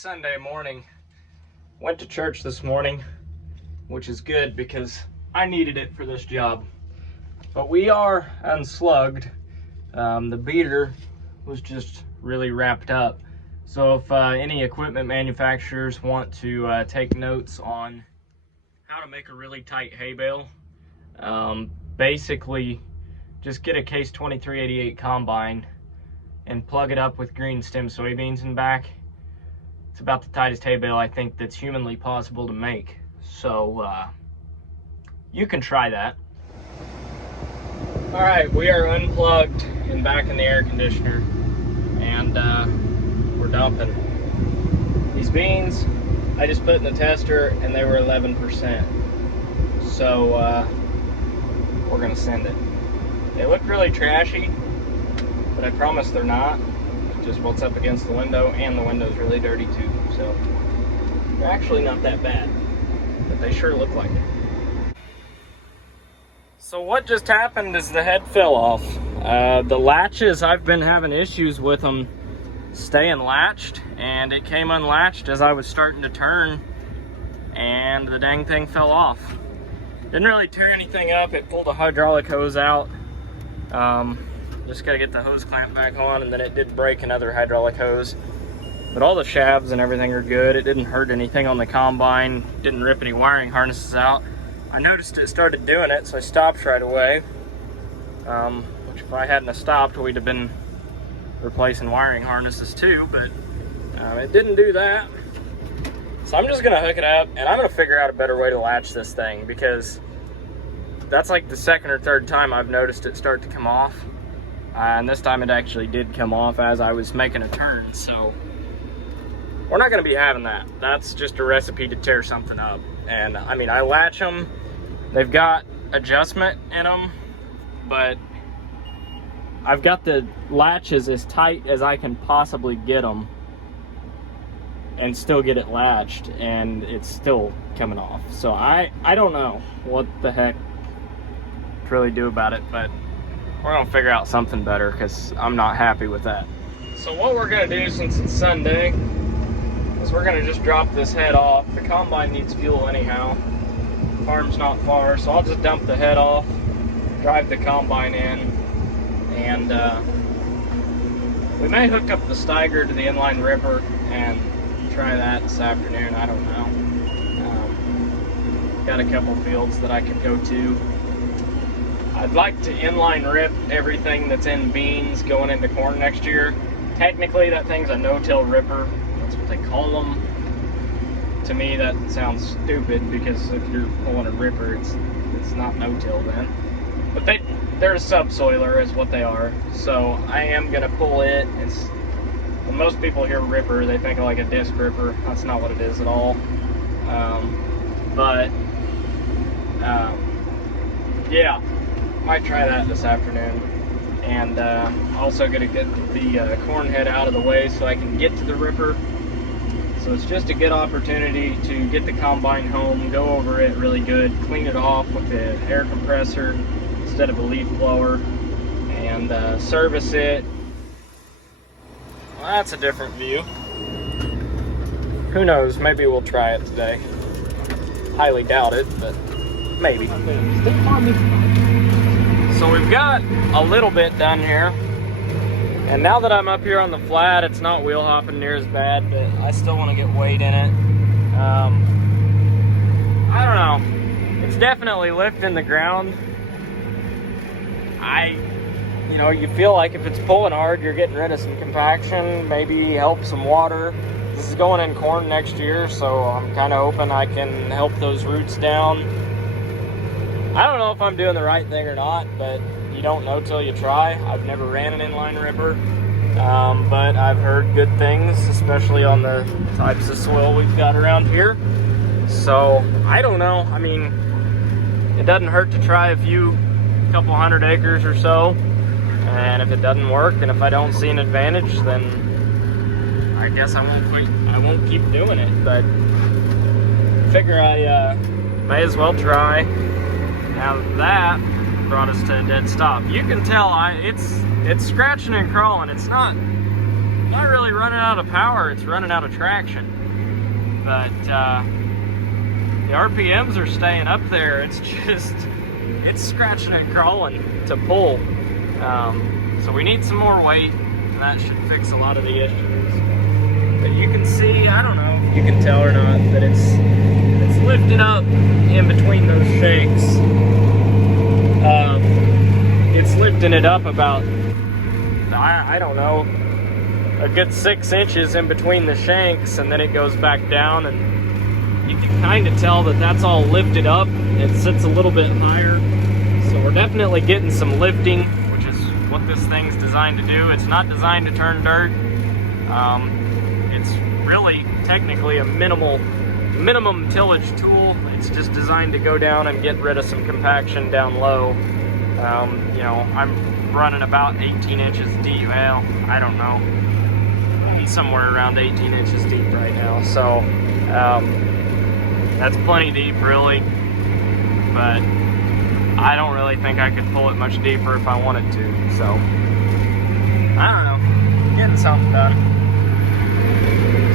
Sunday morning. Went to church this morning, which is good because I needed it for this job. But we are unslugged. The beater was just really wrapped up. So if any equipment manufacturers want to take notes on how to make a really tight hay bale, basically just get a Case 2388 combine and plug it up with green stem soybeans in back. It's about the tightest hay bale I think that's humanly possible to make. So you can try that. All right, we are unplugged and back in the air conditioner, and we're dumping. These beans I just put in the tester and they were 11%. So we're gonna send it. They look really trashy, but I promise they're not. Just what's up against the window, and the window's really dirty too. So they're actually not that bad, but they sure look like it. So what just happened is the head fell off. The latches, I've been having issues with them staying latched, and it came unlatched as I was starting to turn, and the dang thing fell off. Didn't really tear anything up. It pulled a hydraulic hose out. Just gotta get the hose clamp back on, and then it did break another hydraulic hose. But all the shafts and everything are good. It didn't hurt anything on the combine. Didn't rip any wiring harnesses out. I noticed it started doing it, so I stopped right away. Which if I hadn't have stopped, we'd have been replacing wiring harnesses too, but it didn't do that. So I'm just gonna hook it up, and I'm gonna figure out a better way to latch this thing, because that's like the second or third time I've noticed it start to come off. And this time it actually did come off as I was making a turn, so we're not gonna be having that. That's just a recipe to tear something up. And I mean, I latch them, they've got adjustment in them, but I've got the latches as tight as I can possibly get them and still get it latched, and it's still coming off. So I don't know what the heck to really do about it, but we're gonna figure out something better, because I'm not happy with that. So what we're gonna do, since it's Sunday, is we're gonna just drop this head off. The combine needs fuel anyhow. The farm's not far, so I'll just dump the head off, drive the combine in, and we may hook up the Steiger to the inline ripper and try that this afternoon. I don't know. Got a couple fields that I could go to. I'd like to inline rip everything that's in beans going into corn next year. Technically, that thing's a no-till ripper. That's what they call them. To me, that sounds stupid, because if you're pulling a ripper, it's not no-till then. But they're a subsoiler is what they are. So I am gonna pull it. When most people hear ripper, they think of like a disc ripper. That's not what it is at all. Yeah. Might try that this afternoon, and also gonna get the corn head out of the way so I can get to the ripper. So it's just a good opportunity to get the combine home, go over it really good, clean it off with the air compressor instead of a leaf blower, and service it. Well, that's a different view. Who knows, maybe we'll try it today. Highly doubt it, but maybe. So we've got a little bit done here, and now that I'm up here on the flat, it's not wheel hopping near as bad, but I still want to get weight in it. I don't know, it's definitely lifting the ground. You feel like if it's pulling hard, you're getting rid of some compaction, maybe help some water. This is going in corn next year, so I'm kind of hoping I can help those roots down. I don't know if I'm doing the right thing or not, but you don't know till you try. I've never ran an inline ripper, but I've heard good things, especially on the types of soil we've got around here. So I don't know. I mean, it doesn't hurt to try a couple hundred acres or so, and if it doesn't work, and if I don't see an advantage, then I guess I won't keep doing it. But figure I may as well try. Now that brought us to a dead stop. You can tell it's scratching and crawling. It's not not really running out of power, it's running out of traction. But the RPMs are staying up there. It's just, it's scratching and crawling to pull. So we need some more weight, and that should fix a lot of the issues. But you can see, I don't know if you can tell or not, that it's lifted up in between those shakes. It's lifting it up about, I don't know, a good 6 inches in between the shanks, and then it goes back down, and you can kind of tell that that's all lifted up. It sits a little bit higher, so we're definitely getting some lifting, which is what this thing's designed to do. It's not designed to turn dirt. It's really technically a minimum tillage tool. It's just designed to go down and get rid of some compaction down low. You know, I'm running about 18 inches deep. Well, I don't know, somewhere around 18 inches deep right now, so that's plenty deep, really, but I don't really think I could pull it much deeper if I wanted to. So I don't know, getting something done.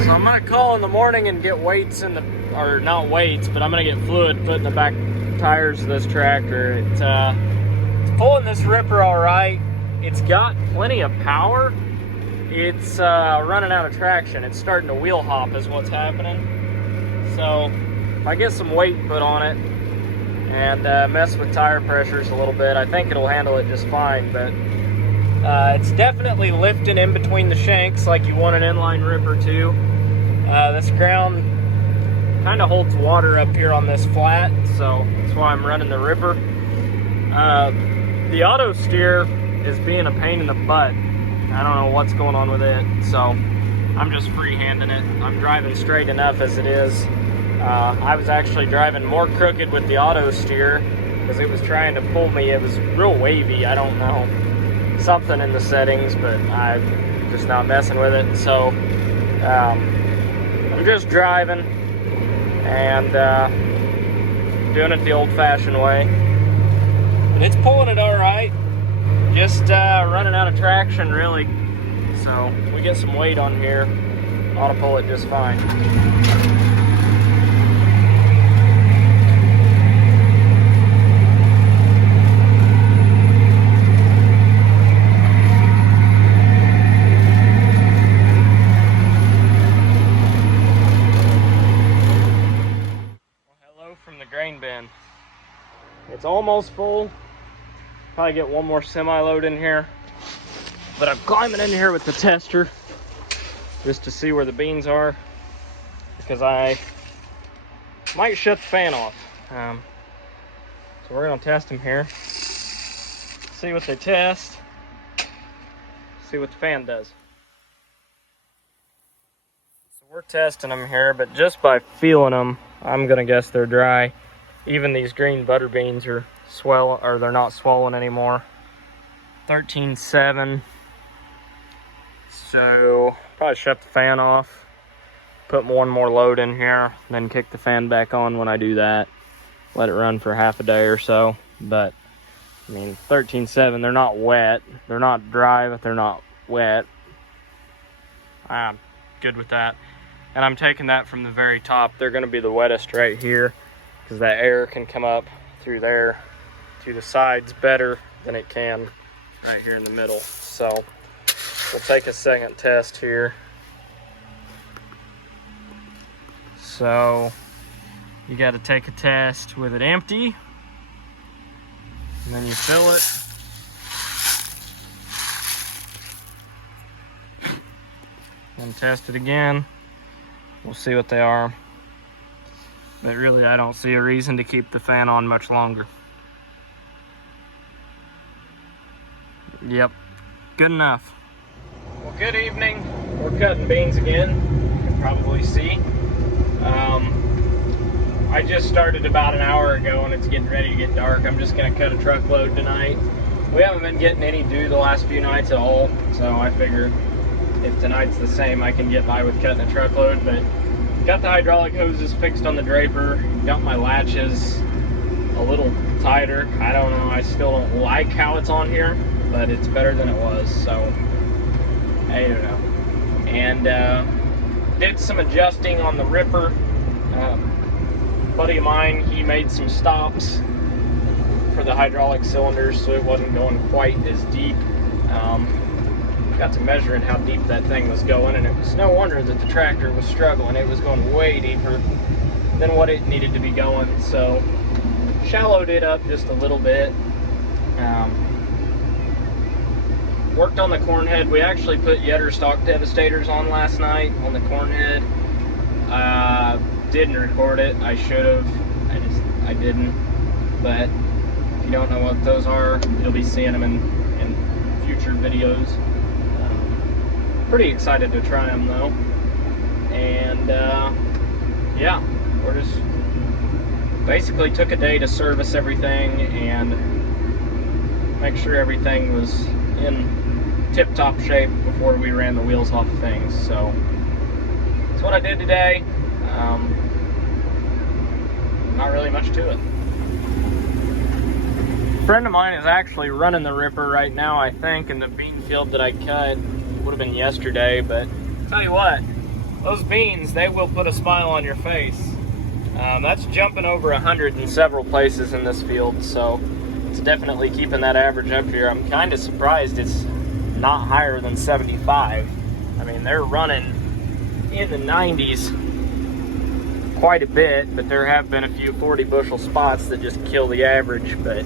So I'm gonna call in the morning and get weights in the, or not weights, but I'm gonna get fluid put in the back tires of this tractor. It's pulling this ripper all right. It's got plenty of power. It's running out of traction. It's starting to wheel hop is what's happening. So if I get some weight put on it and mess with tire pressures a little bit, I think it'll handle it just fine. But it's definitely lifting in between the shanks like you want an inline ripper to. This ground kind of holds water up here on this flat, so that's why I'm running the ripper. The auto steer is being a pain in the butt. I don't know what's going on with it, so I'm just freehanding it. I'm driving straight enough as it is. I was actually driving more crooked with the auto steer because it was trying to pull me. It was real wavy. I don't know, something in the settings, but I'm just not messing with it. So I'm just driving and doing it the old-fashioned way. And it's pulling it all right. Just running out of traction, really. So we get some weight on here, ought to pull it just fine. Well, hello from the grain bin. It's almost full. Probably get one more semi-load in here, but I'm climbing in here with the tester just to see where the beans are, because I might shut the fan off. So we're gonna test them here, see what they test, see what the fan does. So we're testing them here, but just by feeling them, I'm gonna guess they're dry. Even these green butter beans are or they're not swollen anymore. 13.7. So probably shut the fan off, put one more load in here, then kick the fan back on when I do that. Let it run for half a day or so. But I mean, 13.7, they're not wet. They're not dry, but they're not wet. I'm good with that. And I'm taking that from the very top. They're gonna be the wettest right here, because that air can come up through there to the sides better than it can right here in the middle. So we'll take a second test here. So you got to take a test with it empty, and then you fill it. And test it again. We'll see what they are. But really, I don't see a reason to keep the fan on much longer. Yep, good enough. Well, good evening. We're cutting beans again, you can probably see. I just started about an hour ago and it's getting ready to get dark. I'm just gonna cut a truckload tonight. We haven't been getting any dew the last few nights at all, so I figure if tonight's the same, I can get by with cutting a truckload. But got the hydraulic hoses fixed on the draper, got my latches a little tighter. I don't know, I still don't like how it's on here, but it's better than it was, so I don't know. and did some adjusting on the ripper. Buddy of mine, he made some stops for the hydraulic cylinders so it wasn't going quite as deep. Got to measuring how deep that thing was going, and it was no wonder that the tractor was struggling. It was going way deeper than what it needed to be going, so shallowed it up just a little bit. Worked on the corn head. We actually put Yetter stock devastators on last night on the corn head. Didn't record it. I should have. I didn't. But if you don't know what those are, you'll be seeing them in future videos. Pretty excited to try them though. And yeah, we're just basically took a day to service everything and make sure everything was in tip-top shape before we ran the wheels off of things. So that's what I did today. Not really much to it. A friend of mine is actually running the ripper right now, I think, in the bean field that I cut. Would have been yesterday, but tell you what, those beans, they will put a smile on your face. That's jumping over 100 in several places in this field, so it's definitely keeping that average up here. I'm kind of surprised it's not higher than 75. I mean, they're running in the 90s quite a bit, but there have been a few 40 bushel spots that just kill the average, but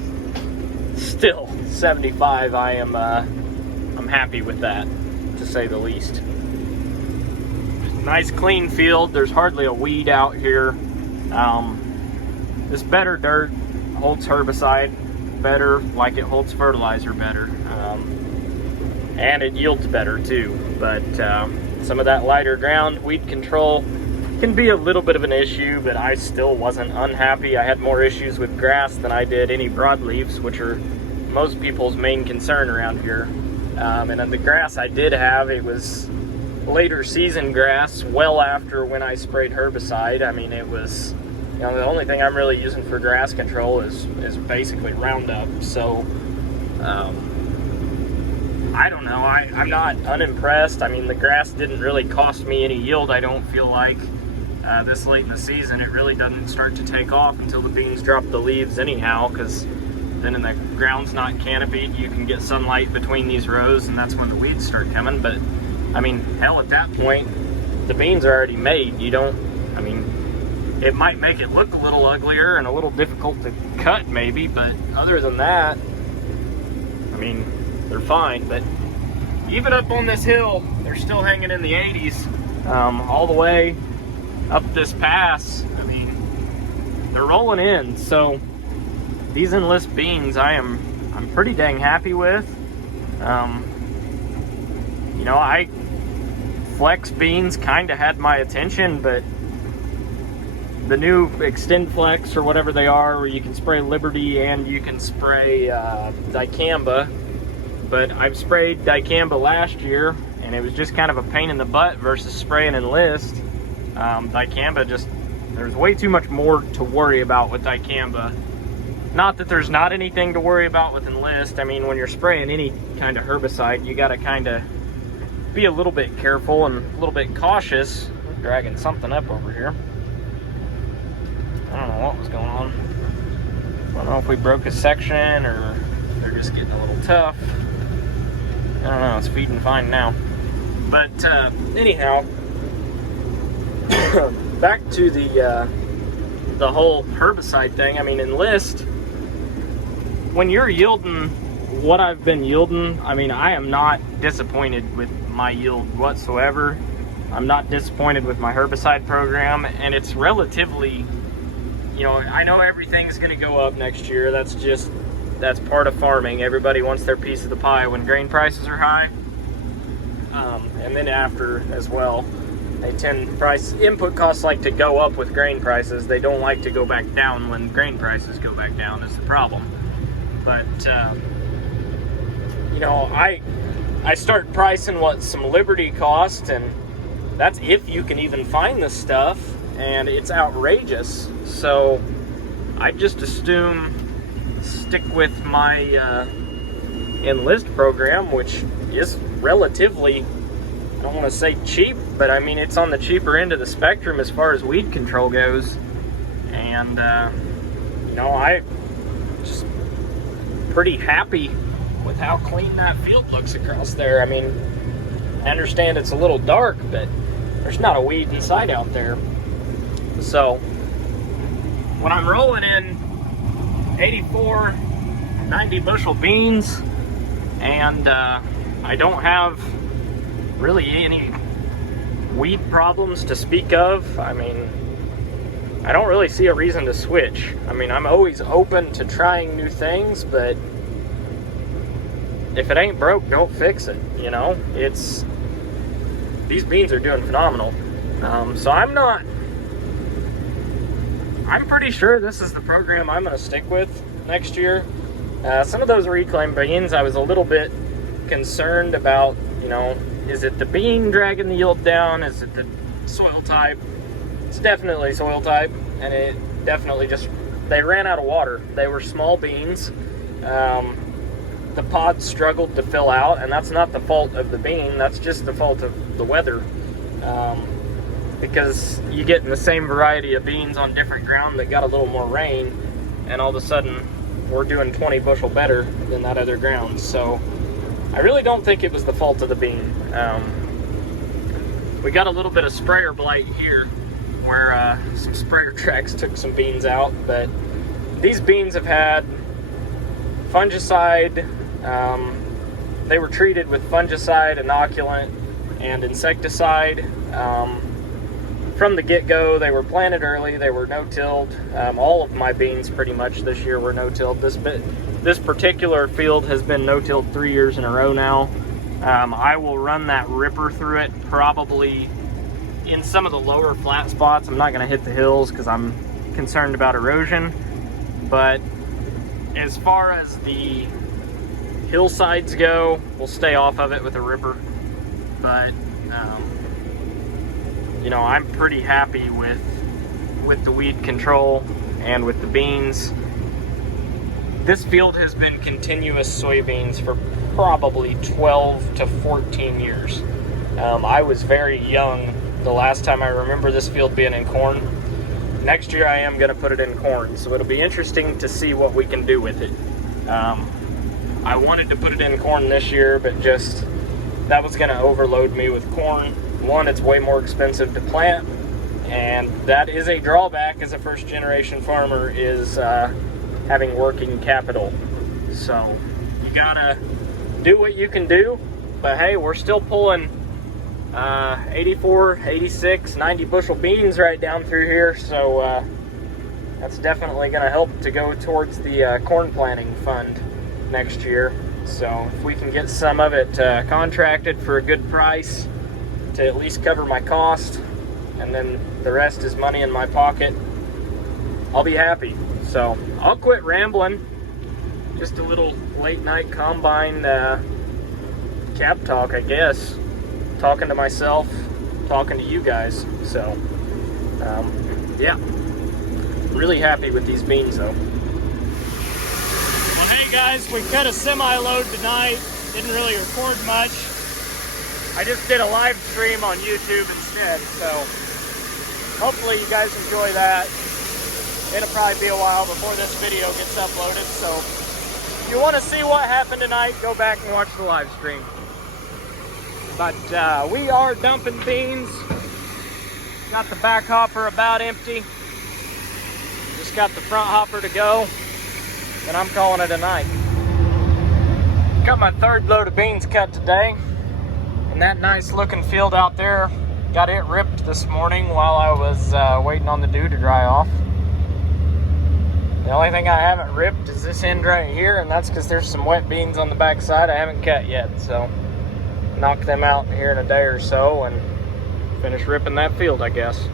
still 75, I'm happy with that, to say the least. Nice clean field. There's hardly a weed out here. This better dirt holds herbicide better, like it holds fertilizer better, and it yields better too. But some of that lighter ground, weed control can be a little bit of an issue, but I still wasn't unhappy. I had more issues with grass than I did any broadleaves, which are most people's main concern around here. And on the grass I did have, it was later season grass, well after when I sprayed herbicide. I mean, it was, you know, the only thing I'm really using for grass control is basically Roundup. So I don't know, I'm not unimpressed. I mean, the grass didn't really cost me any yield, I don't feel like. This late in the season, it really doesn't start to take off until the beans drop the leaves anyhow, because then the ground's not canopied, you can get sunlight between these rows, and that's when the weeds start coming. But I mean, hell, at that point, the beans are already made. You don't, I mean, it might make it look a little uglier and a little difficult to cut maybe, but other than that, I mean, they're fine. But even up on this hill, they're still hanging in the 80s, all the way up this pass. I mean, they're rolling in. So these Enlist beans, I'm pretty dang happy with. You know, Flex beans kind of had my attention, but the new Extend Flex or whatever they are, where you can spray Liberty and you can spray dicamba, but I've sprayed dicamba last year and it was just kind of a pain in the butt versus spraying Enlist. Dicamba, just, there's way too much more to worry about with dicamba. Not that there's not anything to worry about with Enlist. I mean, when you're spraying any kind of herbicide, you got to kind of be a little bit careful and a little bit cautious. I'm dragging something up over here. I don't know what was going on. I don't know if we broke a section or they're just getting a little tough. I don't know, it's feeding fine now. But anyhow, back to the whole herbicide thing. I mean, Enlist, when you're yielding what I've been yielding, I mean, I am not disappointed with my yield whatsoever. I'm not disappointed with my herbicide program, and it's relatively, you know, I know everything's going to go up next year. That's part of farming. Everybody wants their piece of the pie when grain prices are high, and then after as well. Input costs like to go up with grain prices. They don't like to go back down when grain prices go back down, is the problem. But you know, I start pricing what some Liberty cost, and that's if you can even find this stuff, and it's outrageous. So I just assume stick with my Enlist program, which is relatively, I don't want to say cheap, but I mean, it's on the cheaper end of the spectrum as far as weed control goes. And, you know, I'm just pretty happy with how clean that field looks across there. I mean, I understand it's a little dark, but there's not a weed in sight out there. So, when I'm rolling in 84, 90 bushel beans, and I don't have really any weed problems to speak of, I mean, I don't really see a reason to switch. I mean, I'm always open to trying new things, but if it ain't broke, don't fix it, you know? These beans are doing phenomenal. So I'm pretty sure this is the program I'm gonna stick with next year. Some of those reclaimed beans, I was a little bit concerned about, you know, is it the bean dragging the yield down? Is it the soil type? It's definitely soil type, and it definitely they ran out of water. They were small beans. The pods struggled to fill out, and that's not the fault of the bean, that's just the fault of the weather. Because you get in the same variety of beans on different ground that got a little more rain, and all of a sudden we're doing 20 bushel better than that other ground. So I really don't think it was the fault of the bean. We got a little bit of sprayer blight here where some sprayer tracks took some beans out, but these beans have had fungicide. They were treated with fungicide, inoculant, and insecticide. From the get-go, they were planted early, they were no-tilled. All of my beans pretty much this year were no-tilled. This particular field has been no-tilled 3 years in a row now. I will run that ripper through it probably in some of the lower flat spots. I'm not going to hit the hills because I'm concerned about erosion. But as far as the hillsides go, we'll stay off of it with a ripper. But you know, I'm pretty happy with the weed control and with the beans. This field has been continuous soybeans for probably 12 to 14 years. I was very young the last time I remember this field being in corn. Next year I am going to put it in corn, so it'll be interesting to see what we can do with it. I wanted to put it in corn this year, but just that was going to overload me with corn. One, it's way more expensive to plant, and that is a drawback as a first-generation farmer, is having working capital. So you gotta do what you can do, but hey, we're still pulling 84, 86, 90 bushel beans right down through here, so that's definitely going to help to go towards the corn planting fund next year. So if we can get some of it contracted for a good price to at least cover my cost, and then the rest is money in my pocket, I'll be happy. So I'll quit rambling. Just a little late night combine cab talk, I guess. Talking to myself, talking to you guys. So yeah, really happy with these beans though. Well, hey guys, we cut a semi-load tonight. Didn't really record much. I just did a live stream on YouTube instead, so hopefully you guys enjoy that. It'll probably be a while before this video gets uploaded, so if you want to see what happened tonight, go back and watch the live stream. But we are dumping beans. Got the back hopper about empty. Just got the front hopper to go, and I'm calling it a night. Got my third load of beans cut today. And that nice looking field out there, got it ripped this morning while I was waiting on the dew to dry off. The only thing I haven't ripped is this end right here, and that's because there's some wet beans on the back side I haven't cut yet. So knock them out here in a day or so and finish ripping that field, I guess.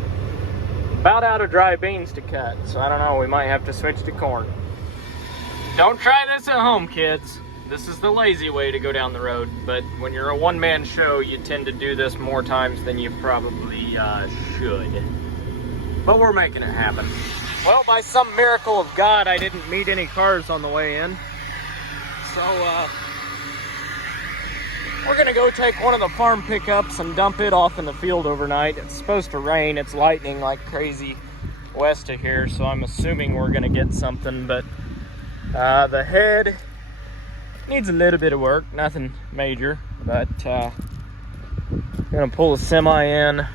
About out of dry beans to cut, so I don't know, we might have to switch to corn. Don't try this at home, kids. This is the lazy way to go down the road, but when you're a one-man show, you tend to do this more times than you probably should. But we're making it happen. Well, by some miracle of God, I didn't meet any cars on the way in. So, We're gonna go take one of the farm pickups and dump it off in the field overnight. It's supposed to rain. It's lightning like crazy west of here, so I'm assuming we're gonna get something, but the head needs a little bit of work, nothing major, but gonna pull the semi in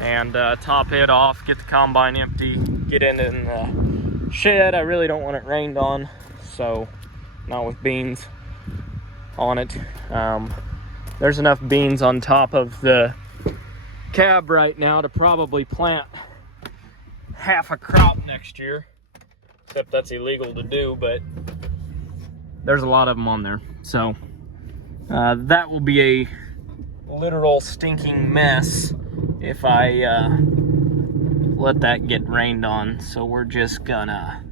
and top it off, get the combine empty, get in the shed. I really don't want it rained on, so not with beans on it. There's enough beans on top of the cab right now to probably plant half a crop next year, except that's illegal to do, but there's a lot of them on there. So that will be a literal stinking mess if I let that get rained on. So we're just gonna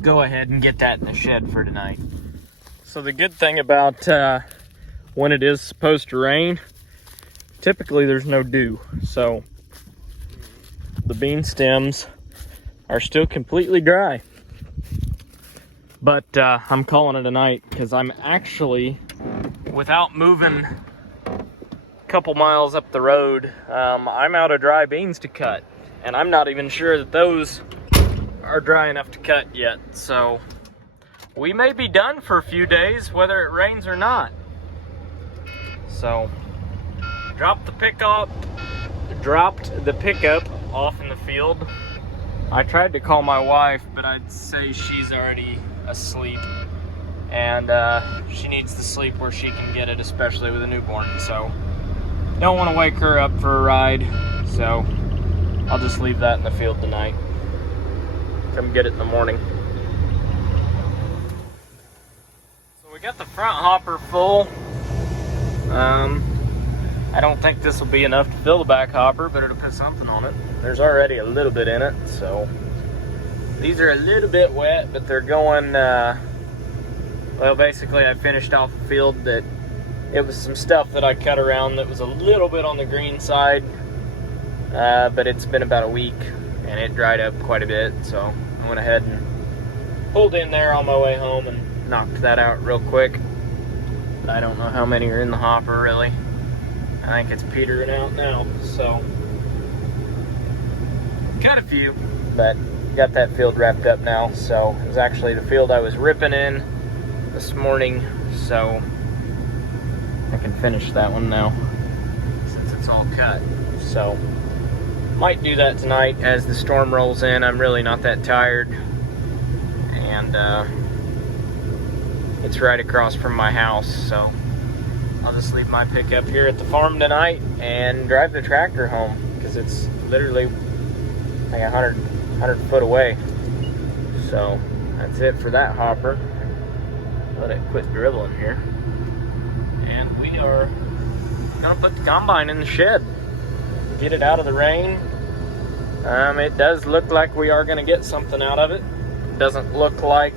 go ahead and get that in the shed for tonight. So the good thing about when it is supposed to rain, typically there's no dew. So the bean stems are still completely dry. But I'm calling it a night because I'm actually, without moving a couple miles up the road, I'm out of dry beans to cut. And I'm not even sure that those are dry enough to cut yet. So we may be done for a few days, whether it rains or not. So, dropped the pickup off in the field. I tried to call my wife, but I'd say she's already asleep. And she needs to sleep where she can get it, especially with a newborn. So, don't want to wake her up for a ride. So, I'll just leave that in the field tonight. Come get it in the morning. We got the front hopper full. I don't think this will be enough to fill the back hopper, but it'll put something on it. There's already a little bit in it, so these are a little bit wet, but they're going, well, basically I finished off the field that it was some stuff that I cut around that was a little bit on the green side, but it's been about a week and it dried up quite a bit, so I went ahead and pulled in there on my way home and knocked that out real quick. I don't know how many are in the hopper really. I think it's petering out now, so got a few, but got that field wrapped up now. So it was actually the field I was ripping in this morning, so I can finish that one now since it's all cut. So might do that tonight as the storm rolls in. I'm really not that tired, and it's right across from my house, so I'll just leave my pickup here at the farm tonight and drive the tractor home because it's literally like 100 foot away. So that's it for that hopper. Let it quit dribbling here. And we are gonna put the combine in the shed, get it out of the rain. It does look like we are gonna get something out of it. It doesn't look like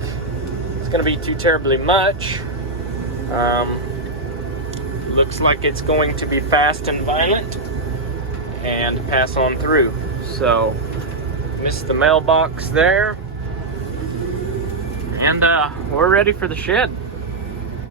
it's gonna be too terribly much. Looks like it's going to be fast and violent and pass on through. So missed the mailbox there, and we're ready for the shed.